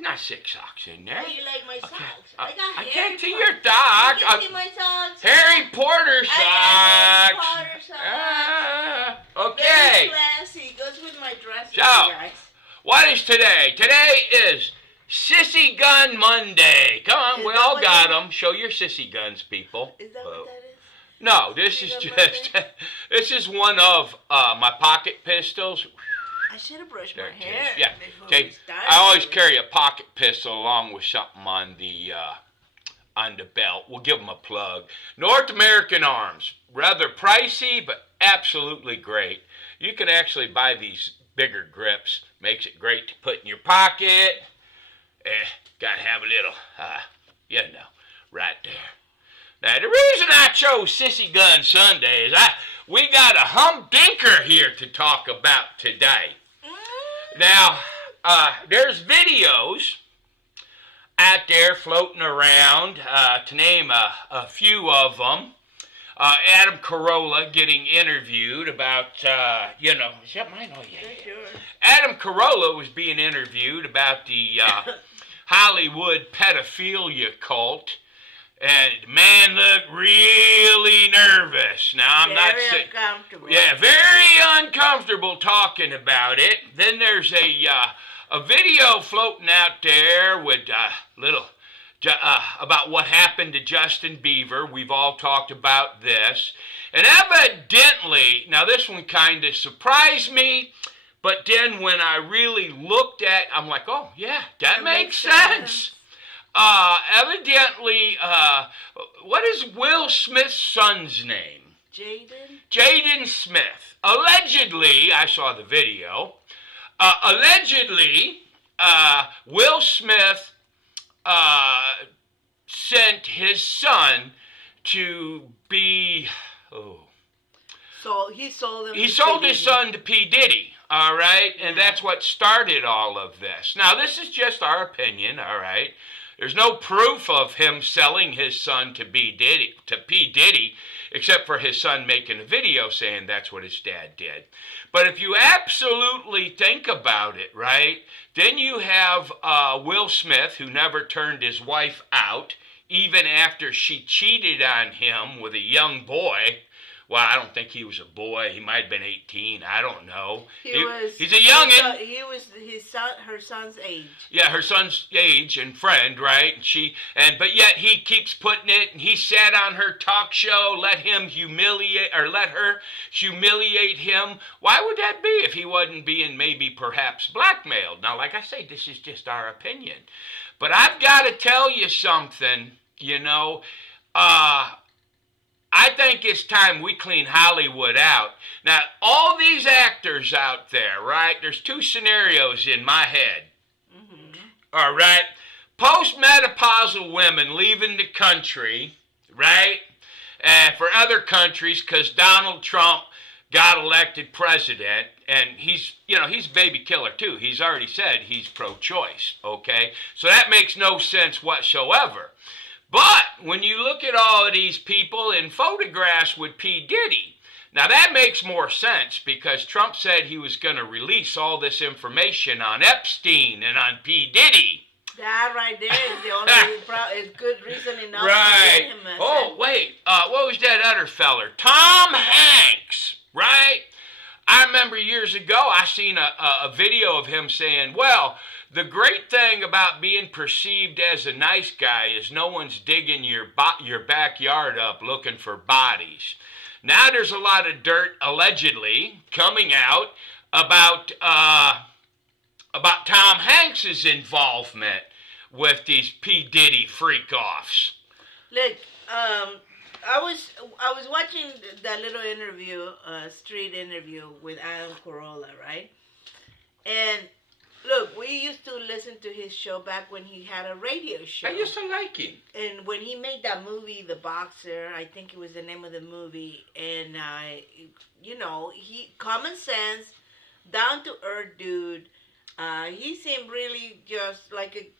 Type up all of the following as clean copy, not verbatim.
There's not 6 socks in there. How do you like my socks? I got can't see Potter. your socks. You can see my socks. Harry Potter socks. I got Harry Potter socks. Okay. Very classy. Goes with my dress, So, guys. what is today? Today is Sissy Gun Monday. Come on, we all got them. Show your sissy guns, people. Is that what that is? No, this is just, this is one of my pocket pistols. I should have brushed my hair. Yeah, okay. I always carry a pocket pistol along with something on the belt. We'll give them a plug. North American Arms, rather pricey, but absolutely great. You can actually buy these bigger grips. Makes it great to put in your pocket. Gotta have a little, right there. Now, the reason I chose Sissy Gun Sunday is we got a humdinker here to talk about today. Now, there's videos out there floating around, to name a few of them. Adam Carolla getting interviewed about, is that mine? Oh, yeah. Adam Carolla was being interviewed about the Hollywood pedophilia cult. And the man looked really nervous. Now, I'm not saying... Very uncomfortable. Yeah, very uncomfortable talking about it. Then there's a video floating out there with about what happened to Justin Bieber. We've all talked about this. And evidently, now this one kind of surprised me, but then when I really looked at I'm like, oh, yeah, that makes sense. Evidently, what is Will Smith's son's name? Jaden Smith. Allegedly, I saw the video. Allegedly, Will Smith sent his son to be. So he sold him. He sold his son to P Diddy. All right, and that's what started all of this. Now, this is just our opinion. All right. There's no proof of him selling his son to P Diddy, except for his son making a video saying that's what his dad did. But if you absolutely think about it, right, then you have Will Smith, who never turned his wife out, even after she cheated on him with a young boy. Well, I don't think he was a boy. He might have been 18. I don't know. He's a youngin'. He was her son's age. Yeah, her son's age and friend, right? But yet he keeps putting it. And he sat on her talk show, let her humiliate him. Why would that be if he wasn't being maybe perhaps blackmailed? Now, like I say, this is just our opinion. But I've got to tell you something. I think it's time we clean Hollywood out. Now, all these actors out there, right? There's 2 scenarios in my head. Mm-hmm. All right? Postmenopausal women leaving the country, right? For other countries because Donald Trump got elected president. And he's a baby killer too. He's already said he's pro-choice, okay? So that makes no sense whatsoever. But when you look at all of these people in photographs with P. Diddy, now that makes more sense because Trump said he was going to release all this information on Epstein and on P. Diddy. That right there is the only is good reason enough right. to get him. Oh, wait. What was that other feller? Tom Hanks, right? I remember years ago I seen a video of him saying, well, the great thing about being perceived as a nice guy is no one's digging your backyard up looking for bodies. Now there's a lot of dirt allegedly coming out about Tom Hanks's involvement with these P. Diddy freak-offs. Look, I was watching that little interview, street interview with Adam Carolla, right? And look, we used to listen to his show back when he had a radio show. I used to like him. And when he made that movie, The Boxer, I think it was the name of the movie, and he common sense, down to earth dude. He seemed really just like a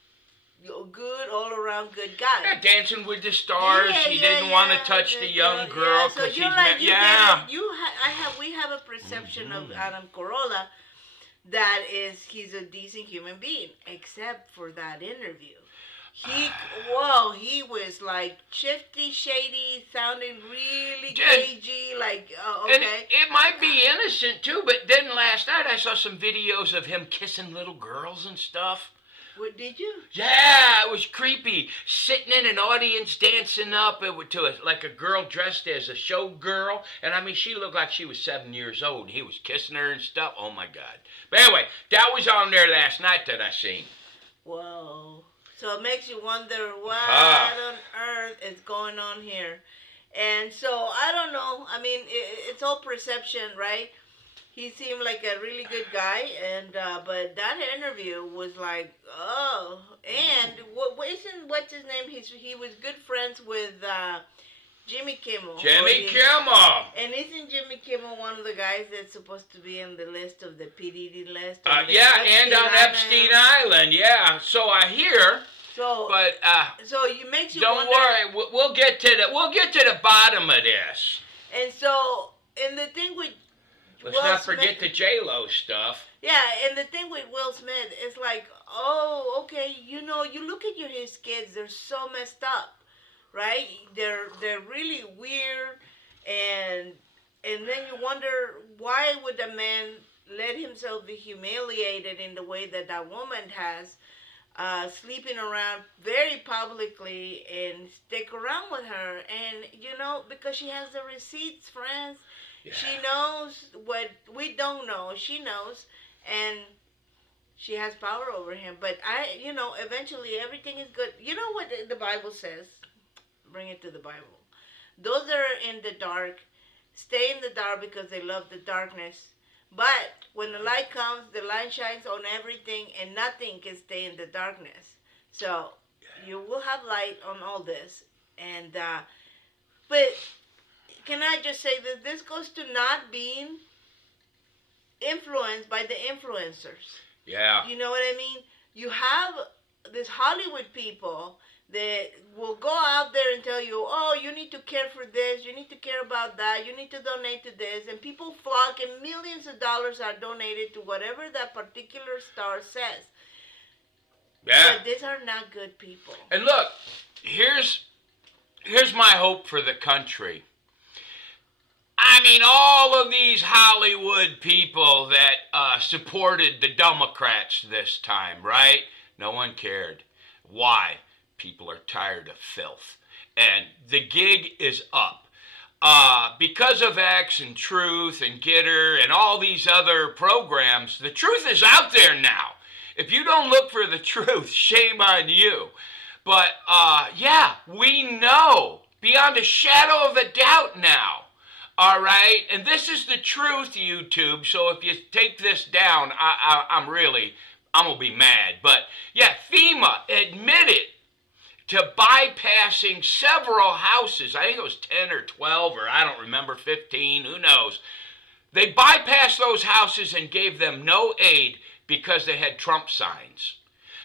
good, all-around good guy. Yeah, Dancing with the Stars. He didn't want to touch the young girl because we have a perception of Adam Carolla. that is, he's a decent human being, except for that interview. He was like shifty, shady, sounding really cagey, like, okay. And it might be innocent too, but then last night I saw some videos of him kissing little girls and stuff. What, did you? Yeah, it was creepy. Sitting in an audience, dancing up like a girl dressed as a showgirl. And I mean, she looked like she was 7 years old. And he was kissing her and stuff. Oh, my God. But anyway, that was on there last night that I seen. Whoa. So it makes you wonder what on earth is going on here. And so, I don't know. I mean, it's all perception, right? He seemed like a really good guy, and but that interview was like, oh, and what's his name? He was good friends with Jimmy Kimmel. Jimmy Kimmel. And isn't Jimmy Kimmel one of the guys that's supposed to be on the list of the P Diddy list? Yeah, and on Epstein Island, yeah. So I hear. So, but so it makes you don't wonder. worry, we'll get to the bottom of this. And so, and the thing with let's not forget the J-Lo stuff. Yeah, and the thing with Will Smith is like, oh, okay, you look at his kids, they're so messed up, right? They're really weird, and then you wonder, why would a man let himself be humiliated in the way that woman has, sleeping around very publicly and stick around with her? And, because she has the receipts, friends. Yeah. She knows what we don't know. She knows, and she has power over him. But eventually everything is good. You know what the Bible says? Bring it to the Bible. Those that are in the dark stay in the dark because they love the darkness. But when the light comes, the light shines on everything, and nothing can stay in the darkness. So you will have light on all this, and but. Can I just say that this goes to not being influenced by the influencers? Yeah. You know what I mean? You have this Hollywood people that will go out there and tell you, oh, you need to care for this, you need to care about that, you need to donate to this, and people flock, and millions of dollars are donated to whatever that particular star says. Yeah. But these are not good people. And look, here's my hope for the country. I mean, all of these Hollywood people that supported the Democrats this time, right? No one cared. Why? People are tired of filth. And the gig is up. Because of X and Truth and Getter and all these other programs, the truth is out there now. If you don't look for the truth, shame on you. But, yeah, we know beyond a shadow of a doubt now. All right, and this is the truth, YouTube. So if you take this down, I'm gonna be mad. But yeah, FEMA admitted to bypassing several houses. I think it was 10 or 12, or I don't remember, 15. Who knows? They bypassed those houses and gave them no aid because they had Trump signs.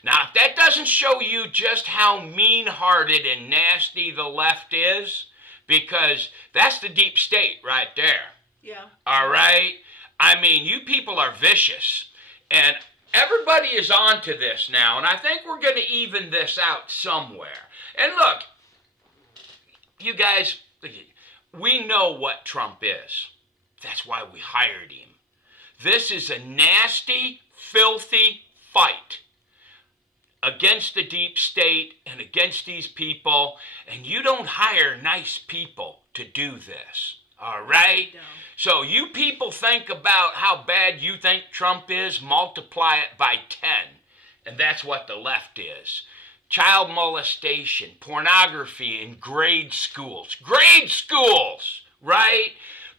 Now, if that doesn't show you just how mean-hearted and nasty the left is. Because that's the deep state right there. Yeah. All right? I mean, you people are vicious. And everybody is on to this now. And I think we're going to even this out somewhere. And look, you guys, we know what Trump is. That's why we hired him. This is a nasty, filthy fight against the deep state and against these people, and you don't hire nice people to do this, all right? No. So you people think about how bad you think Trump is, multiply it by 10, and that's what the left is. Child molestation, pornography in grade schools, right?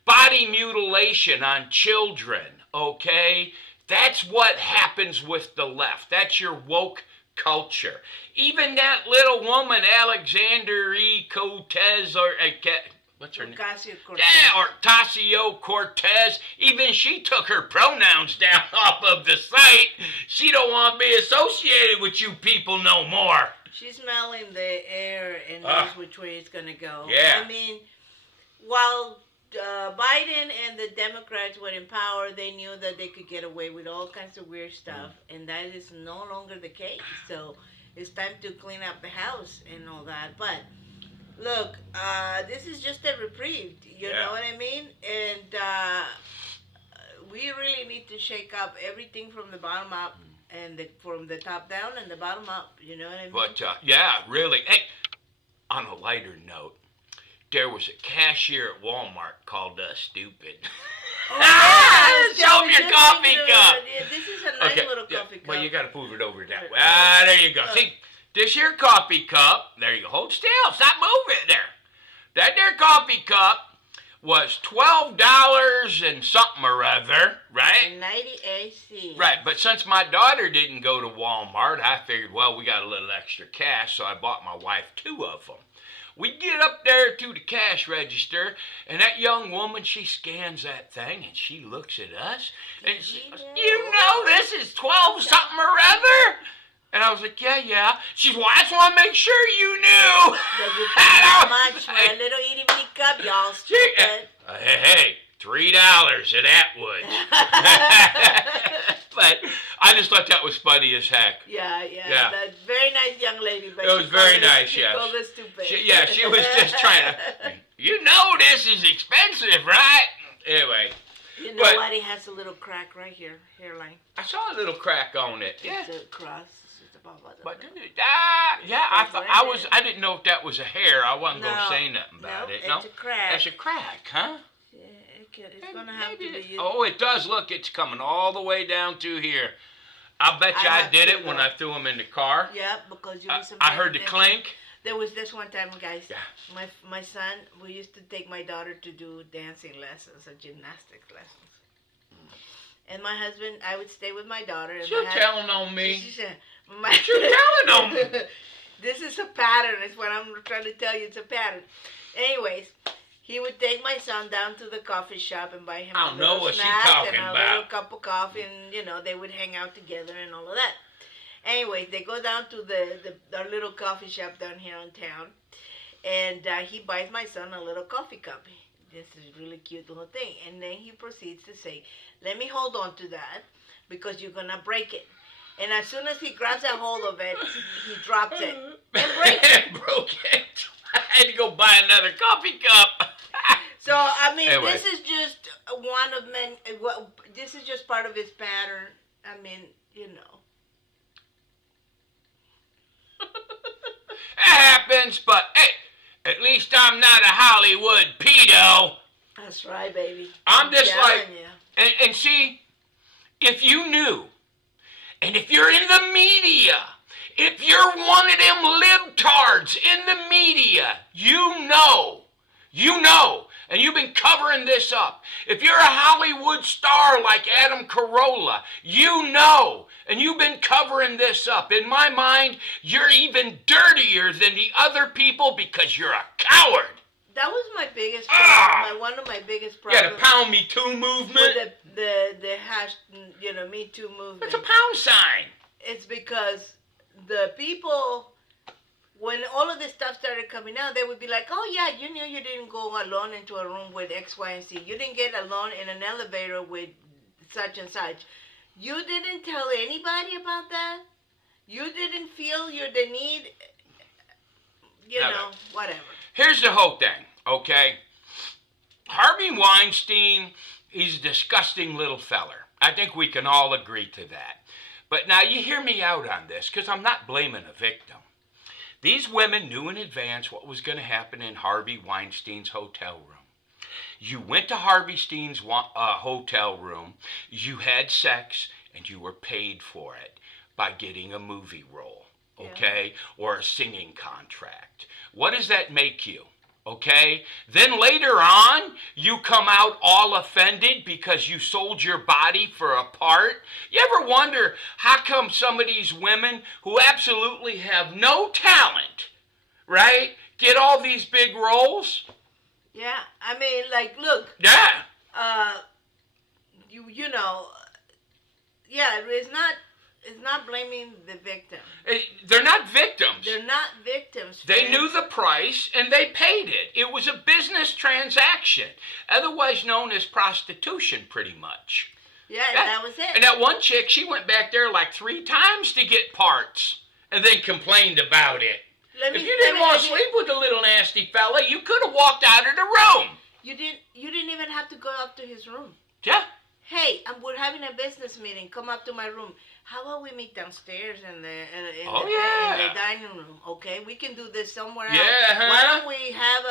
Body mutilation on children, okay? That's what happens with the left. That's your woke culture. Even that little woman, Alexander E. Cortez, or what's her name? Ocasio-Cortez. Yeah, Ocasio-Cortez. Even she took her pronouns down off of the site. She don't want to be associated with you people no more. She's smelling the air and knows which way it's going to go. Yeah. I mean, while Biden and the Democrats were in power, they knew that they could get away with all kinds of weird stuff, and that is no longer the case. So it's time to clean up the house and all that. But look, this is just a reprieve. You know what I mean? And we really need to shake up everything from the bottom up and from the top down and the bottom up. You know what I mean? But yeah, really. Hey, on a lighter note, there was a cashier at Walmart called us stupid. Oh, yeah, show me your coffee cup. Yeah, this is a nice little coffee cup. Well, you got to move it over that way. There you go. See, this here coffee cup. There you go. Hold still. Stop moving there. That there coffee cup was $12 and something or other, right? 98 cents. Right, but since my daughter didn't go to Walmart, I figured, well, we got a little extra cash, so I bought my wife 2 of them. We get up there to the cash register, and that young woman, she scans that thing, and she looks at us, and she goes, you know this is 12 something or other? And I was like, yeah. She's, well, I just want to make sure you knew. How much for a little itty bitty cup, y'all stupid. Hey, $3 at Atwood. But I just thought that was funny as heck. Yeah. That very nice young lady. But it was very nice, she called us stupid. She was just trying to, you know this is expensive, right? Anyway. You know what? He has a little crack right here, hairline. I saw a little crack on it. Yeah. It's a cross. But I didn't know if that was a hair. I wasn't going to say nothing about it. No, it's a crack. It's a crack, huh? Yeah, it's going to have to be. Oh, it does. Look, it's coming all the way down to here. I bet you I did it when I threw them in the car. Yeah, because you I heard the clink. There was this one time, guys. Yeah. My son, we used to take my daughter to do dancing lessons or gymnastics lessons. And my husband, I would stay with my daughter. And You're telling on me. You're telling on me. This is a pattern. It's what I'm trying to tell you. It's a pattern. Anyways, he would take my son down to the coffee shop and buy him a little snack and a little cup of coffee, and they would hang out together and all of that. Anyways, they go down to our little coffee shop down here in town, and he buys my son a little coffee cup. This is a really cute little thing. And then he proceeds to say, let me hold on to that because you're going to break it. And as soon as he grabs a hold of it, he drops it and breaks it. Broke it. I had to go buy another coffee cup. So, I mean, anyway. This is just one of many. This is just part of his pattern. I mean, It happens, but hey, at least I'm not a Hollywood pedo. That's right, baby. I'm just like, and see, if you knew, and if you're in the media, if you're one of them libtards in the media, you know, and you've been covering this up. If you're a Hollywood star like Adam Carolla, you know, and you've been covering this up. In my mind, you're even dirtier than the other people because you're a coward. That was my biggest problem. One of my biggest problems. Yeah, the Pound Me Too movement. The hash, Me Too movement. It's a pound sign. It's because the people, when all of this stuff started coming out, they would be like, oh yeah, you knew you didn't go alone into a room with X, Y, and Z. You didn't get alone in an elevator with such and such. You didn't tell anybody about that. You didn't feel the need, whatever. Here's the whole thing, okay? Harvey Weinstein, he's a disgusting little feller. I think we can all agree to that. But now you hear me out on this, because I'm not blaming a victim. These women knew in advance what was going to happen in Harvey Weinstein's hotel room. You went to Harvey Weinstein's hotel room, you had sex, and you were paid for it by getting a movie role, okay? Or a singing contract. What does that make you? Okay? Then later on, you come out all offended because you sold your body for a part. You ever wonder how come some of these women who absolutely have no talent, right, get all these big roles? Yeah, I mean, like, look. Yeah. It's not blaming the victim. They're not victims. They're not victims. They knew the price and they paid it. It was a business transaction, otherwise known as prostitution, pretty much. Yeah, that was it. And that one chick, she went back there like 3 times to get parts and then complained about it. If you didn't want to sleep with the little nasty fella, you could have walked out of the room. You didn't even have to go up to his room. Yeah. Hey, we're having a business meeting. Come up to my room. How about we meet downstairs in the dining room? Okay, we can do this somewhere else. Yeah. Why don't we have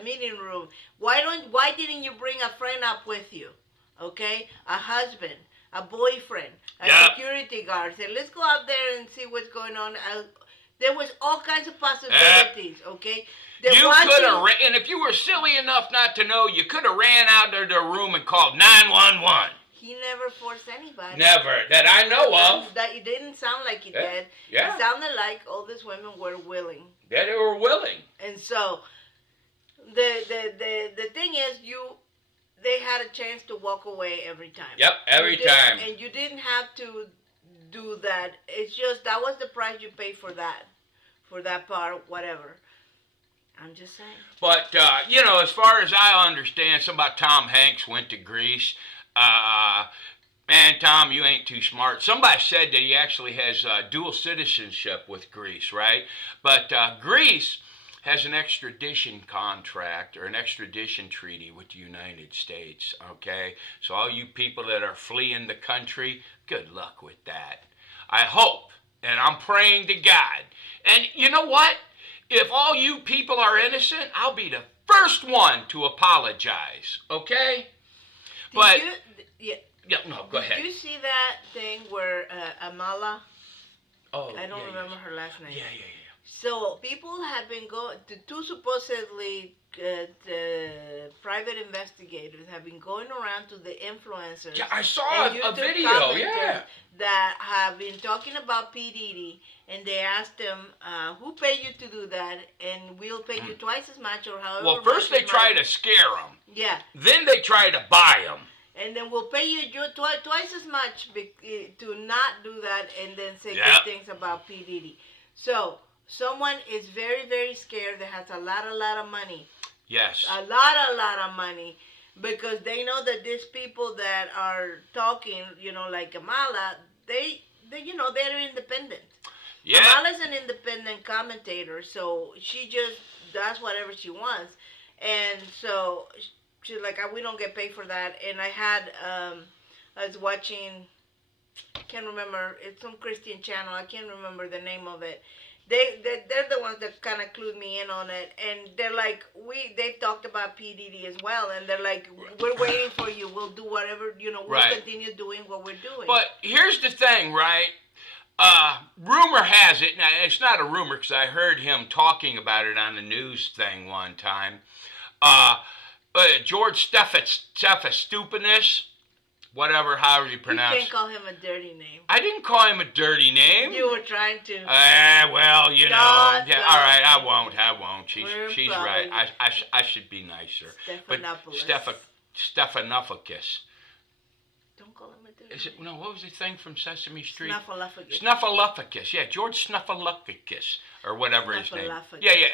a meeting room? Why didn't you bring a friend up with you? Okay, a husband, a boyfriend, a security guard. Say, let's go up there and see what's going on. There was all kinds of possibilities. Okay. You could have, and if you were silly enough not to know, you could have ran out of the room and called 911. He never forced anybody. Never, that I know of. That it didn't sound like he did. Yeah. It sounded like all these women were willing. Yeah, they were willing. And so, the thing is, they had a chance to walk away every time. Yep, every time. And you didn't have to do that. It's just that was the price you paid for that part, whatever. I'm just saying. But, as far as I understand, something about Tom Hanks went to Greece. Man, Tom, you ain't too smart. Somebody said that he actually has dual citizenship with Greece, right? But Greece has an extradition contract or an extradition treaty with the United States, okay? So all you people that are fleeing the country, good luck with that. I hope, and I'm praying to God. And you know what? If all you people are innocent, I'll be the first one to apologize, okay? Go ahead. Did you see that thing where Amala? Oh, I don't remember her last name. Yeah. So people have been the two supposedly private investigators have been going around to the influencers. Yeah, I saw a video. Yeah. That have been talking about P Diddy, and they asked them, "Who paid you to do that?" And we'll pay you twice as much, or however. Well, first they try to scare them. Yeah. Then they try to buy them. And then we'll pay you twice as much to not do that, and then say good things about P Diddy. So someone is very, very scared that has a lot of money. Yes. A lot of money, because they know that these people that are talking, like Kamala, they're independent. Yeah. Kamala's an independent commentator, so she just does whatever she wants, and so she's like, we don't get paid for that. And I was watching, I can't remember, it's some Christian channel, I can't remember the name of it. They're the ones that kind of clued me in on it, and they're like, they talked about P Diddy as well, and they're like, we're waiting for you, we'll do whatever, we'll continue doing what we're doing. But here's the thing, right? Rumor has it, now it's not a rumor because I heard him talking about it on the news thing one time. George Stephanopoulos, whatever, however you pronounce it. You can't call him a dirty name. I didn't call him a dirty name. You were trying to. Well, all right, I won't. She's right. I should be nicer. Stephanopoulos. Stephanopoulos. Don't call him a dirty name. What was the thing from Sesame Street? Snuffleupagus. Yeah, George Snuffleupagus, or whatever his name. Yeah.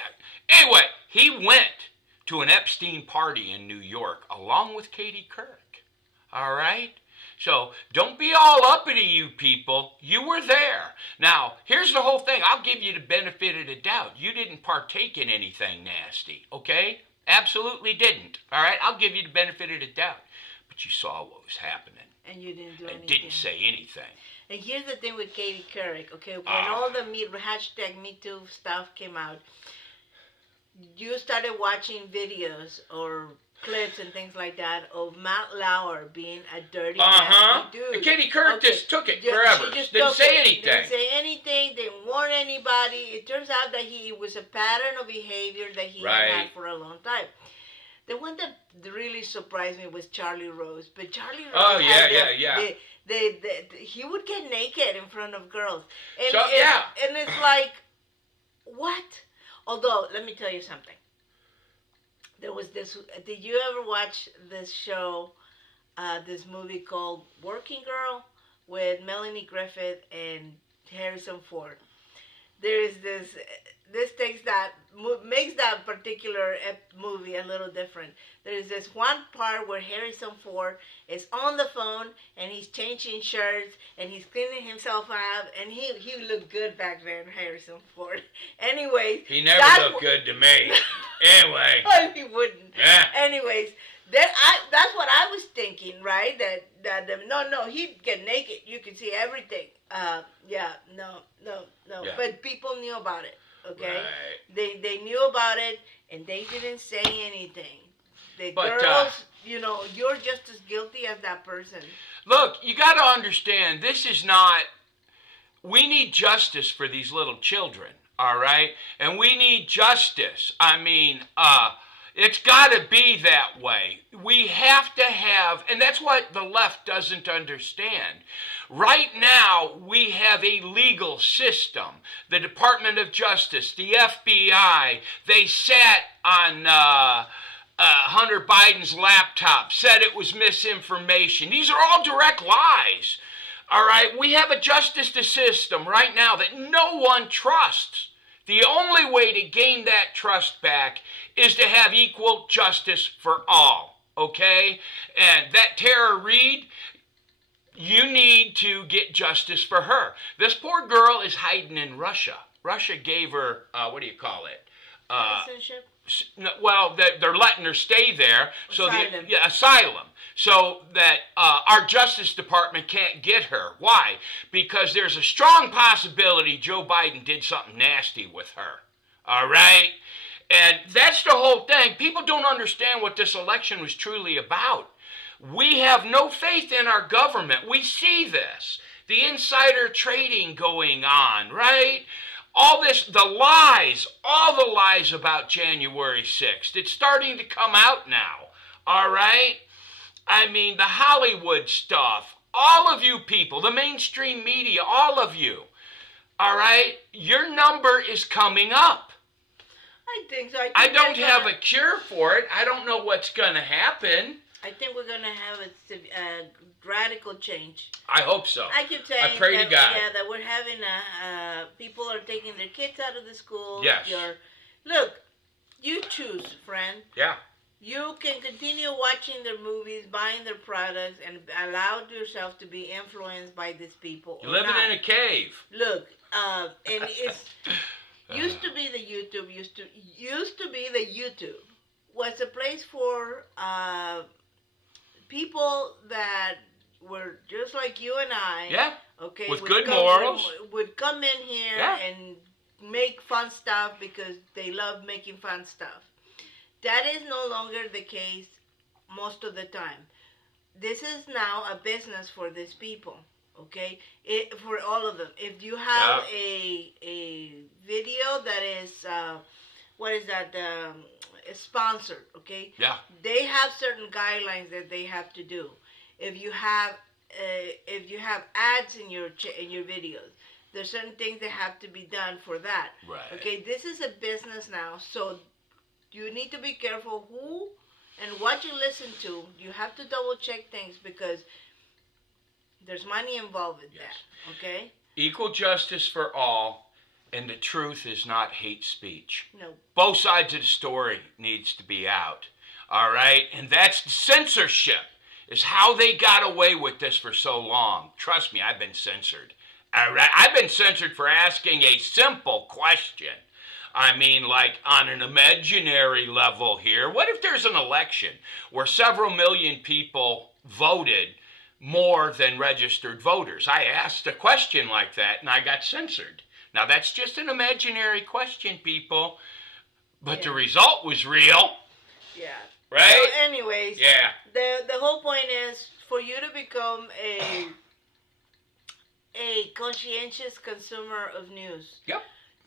Anyway, he went to an Epstein party in New York along with Katie Couric. All right? So don't be all uppity, you people. You were there. Now, here's the whole thing. I'll give you the benefit of the doubt. You didn't partake in anything nasty, okay? Absolutely didn't. All right? I'll give you the benefit of the doubt. But you saw what was happening. And you didn't do anything. And didn't say anything. And here's the thing with Katie Couric, okay? When all the hashtag Me Too stuff came out, you started watching videos or clips and things like that of Matt Lauer being a dirty nasty dude. And Katie Couric just took it forever. She just didn't say anything. Didn't say anything. Didn't warn anybody. It turns out that he was a pattern of behavior that he had for a long time. The one that really surprised me was Charlie Rose. But Charlie Rose, he would get naked in front of girls, and it's like, what? Although, let me tell you something. There was this. Did you ever watch this show, this movie called Working Girl with Melanie Griffith and Harrison Ford? there is this takes that makes that particular movie a little different. There's this one part where Harrison Ford is on the phone and he's changing shirts and he's cleaning himself up, and he looked good back then, Harrison Ford. Anyways, he never looked good to me. Anyway, well, he wouldn't. Yeah. Anyways, that's what I was thinking, right? No, he'd get naked. You could see everything. No. Yeah. But people knew about it. Okay, Right. they knew about it and they didn't say anything. The But, girls, you're just as guilty as that person. Look, you got to understand, this is not. We need justice for these little children, all right? And we need justice. I mean, it's got to be that way. We have to have, and that's what the left doesn't understand. Right now, we have a legal system. The Department of Justice, the FBI, they sat on Hunter Biden's laptop, said it was misinformation. These are all direct lies. All right, we have a justice system right now that no one trusts. The only way to gain that trust back is to have equal justice for all, okay? And that Tara Reid, you need to get justice for her. This poor girl is hiding in Russia. Russia gave her, what do you call it? Citizenship? Well, they're letting her stay there. Asylum. Asylum. So that our Justice Department can't get her. Why? Because there's a strong possibility Joe Biden did something nasty with her. All right? And that's the whole thing. People don't understand what this election was truly about. We have no faith in our government. We see this. The insider trading going on, right? All this, all the lies about January 6th. It's starting to come out now, all right? I mean, the Hollywood stuff, all of you people, the mainstream media, all of you, all right? Your number is coming up. I think so. I don't have a cure for it. I don't know what's going to happen. I think we're going to have a radical change. I hope so. I keep saying I pray to God. Yeah, that we're having people are taking their kids out of the school. Yes. Look, you choose, friend. Yeah. You can continue watching their movies, buying their products, and allow yourself to be influenced by these people. You're living in a cave. Look, and it's used to be the YouTube. Used to be the YouTube was a place for people that were just like you and I. Yeah. Okay. With good morals. Would come in here and make fun stuff because they love making fun stuff. That is no longer the case most of the time. This is now a business for these people, okay? For all of them. If you have a video that is, what is that, sponsored, okay? Yeah. They have certain guidelines that they have to do. If you have ads in your videos, there's certain things that have to be done for that. Right. Okay, this is a business now, so you need to be careful who and what you listen to. You have to double check things because there's money involved with that. Okay? Equal justice for all, and the truth is not hate speech. No. Both sides of the story needs to be out. All right? And that's censorship, is how they got away with this for so long. Trust me, I've been censored. All right? I've been censored for asking a simple question. I mean, like on an imaginary level here, what if there's an election where several million people voted more than registered voters? I asked a question like that and I got censored. Now that's just an imaginary question, people, but the result was real. Yeah. Right? So anyways, the whole point is for you to become a conscientious consumer of news. Yep.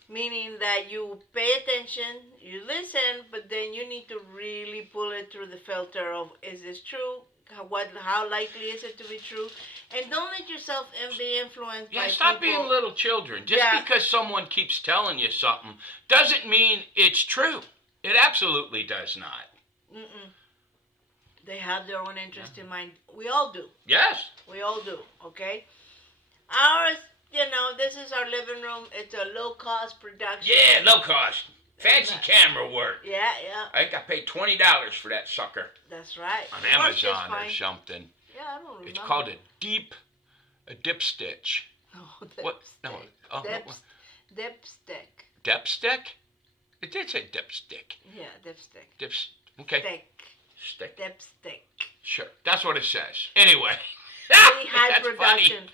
Meaning that you pay attention, you listen, but then you need to really pull it through the filter of, is this true? How likely is it to be true? And don't let yourself be influenced by stop people. being little children. Just because someone keeps telling you something doesn't mean it's true. It absolutely does not. Mm-mm. They have their own interest in mind. We all do. Yes. We all do, okay? Our this is our living room. It's a low-cost production. Yeah, low cost. Fancy camera work. Yeah. I think I paid $20 for that sucker. That's right. On Amazon or something. Yeah, I don't remember. It's called a dip stitch. Oh, What? No. Oh, dipstick. Dipstick? It did say dipstick. Yeah, dipstick. Okay. Stick. Dipstick. Sure. That's what it says. Anyway. Really high That's production.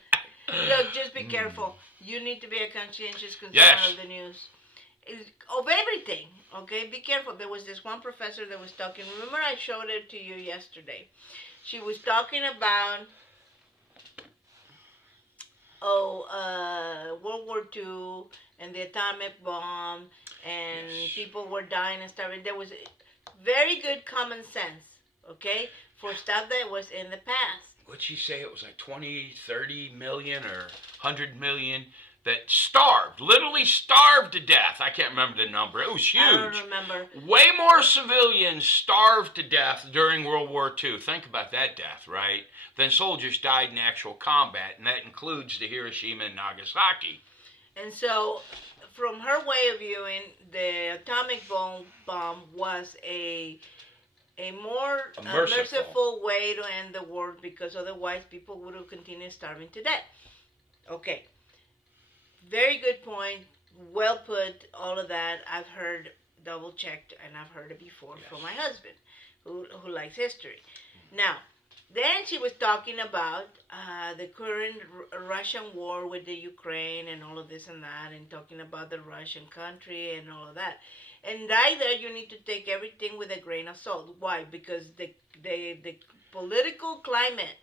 funny. Look, just be careful. You need to be a conscientious consumer Yes. of the news. Of everything, okay? Be careful. There was this one professor that was talking. Remember I showed it to you yesterday. She was talking about, World War II and the atomic bomb and people were dying and stuff. And there was very good common sense, okay, for stuff that was in the past. What'd she say? It was like 20, 30 million or 100 million that starved, literally starved to death. I can't remember the number. It was huge. I don't remember. Way more civilians starved to death during World War II. Think about that death, right? Than soldiers died in actual combat, and that includes the Hiroshima and Nagasaki. And so, from her way of viewing, the atomic bomb was a more merciful way to end the war, because otherwise people would have continued starving to death. Okay. Very good point. Well put. All of that. I've heard double checked, and I've heard it before from my husband, who likes history. Now, then she was talking about the current Russian war with the Ukraine and all of this and that, and talking about the Russian country and all of that. And right there, you need to take everything with a grain of salt. Why? Because the political climate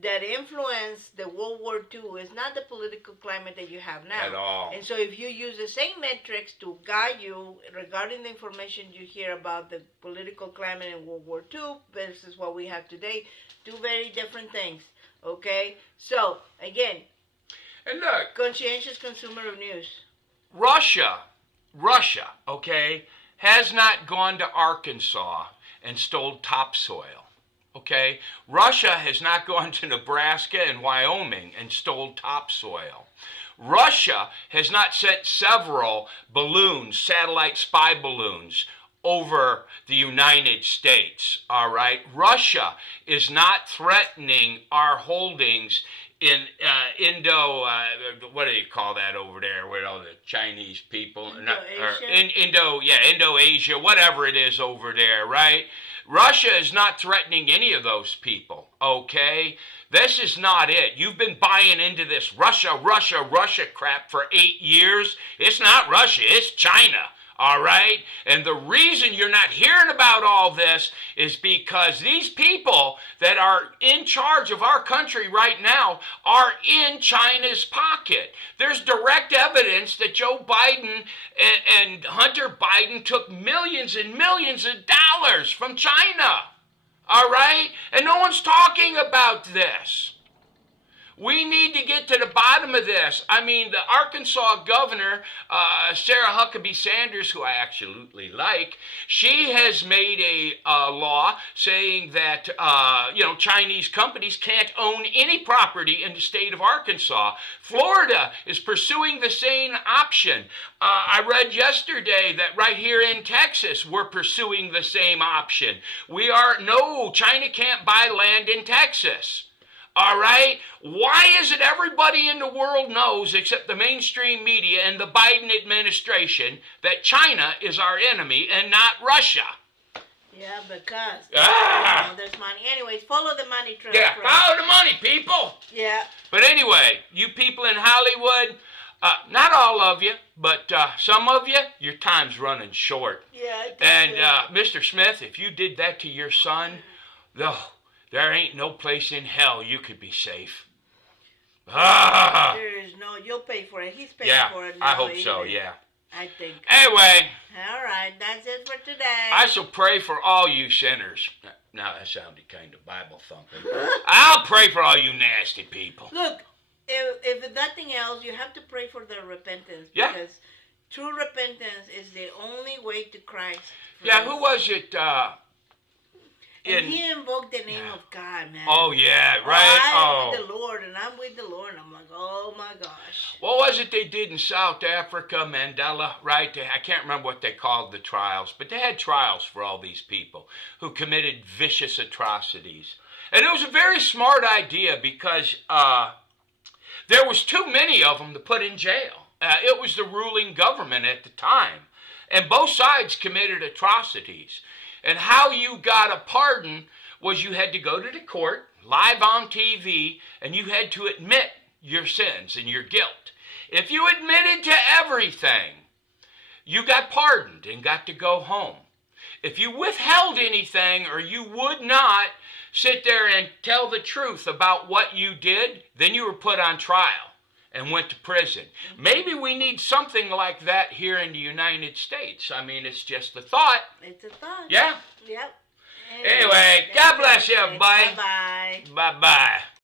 that influenced the World War II is not the political climate that you have now. At all. And so if you use the same metrics to guide you regarding the information you hear about the political climate in World War II versus what we have today, two very different things. Okay? So, again, and look, conscientious consumer of news. Russia, okay, has not gone to Arkansas and stole topsoil. Okay? Russia has not gone to Nebraska and Wyoming and stole topsoil. Russia has not sent several balloons, satellite spy balloons, over the United States. All right? Russia is not threatening our holdings in what do you call that over there with all the Chinese people? Indo-Asia, whatever it is over there, right? Russia is not threatening any of those people, okay? This is not it. You've been buying into this Russia crap for 8 years. It's not Russia, it's China. All right? And the reason you're not hearing about all this is because these people that are in charge of our country right now are in China's pocket. There's direct evidence that Joe Biden and Hunter Biden took millions and millions of dollars from China. All right? And no one's talking about this. We need to get to the bottom of this. I mean, the Arkansas governor, Sarah Huckabee Sanders, who I absolutely like, she has made a law saying that, Chinese companies can't own any property in the state of Arkansas. Florida is pursuing the same option. I read yesterday that right here in Texas, we're pursuing the same option. China can't buy land in Texas. All right? Why is it everybody in the world knows, except the mainstream media and the Biden administration, that China is our enemy and not Russia? Yeah, because there's money. Anyways, follow the money trail. Yeah, follow the money, people. Yeah. But anyway, you people in Hollywood, not all of you, but some of you, your time's running short. Yeah. And Mr. Smith, if you did that to your son, there ain't no place in hell you could be safe. There is no, you'll pay for it. He's paying for it now. I hope so, yeah. I think. Anyway. All right, that's it for today. I shall pray for all you sinners. Now that sounded kind of Bible thumping. I'll pray for all you nasty people. Look, if nothing else, you have to pray for their repentance. Yeah. Because true repentance is the only way to Christ. Yeah, who was it? And he invoked the name of God, man. Oh, yeah, right? I'm with the Lord, and I'm with the Lord. And I'm like, oh, my gosh. What was it they did in South Africa, Mandela, right? I can't remember what they called the trials, but they had trials for all these people who committed vicious atrocities. And it was a very smart idea because there was too many of them to put in jail. It was the ruling government at the time. And both sides committed atrocities. And how you got a pardon was you had to go to the court, live on TV, and you had to admit your sins and your guilt. If you admitted to everything, you got pardoned and got to go home. If you withheld anything or you would not sit there and tell the truth about what you did, then you were put on trial and went to prison. Maybe we need something like that here in the United States. I mean, it's just a thought. It's a thought. Yeah? Yep. Anyway, God bless you, everybody. Bye-bye. Bye-bye.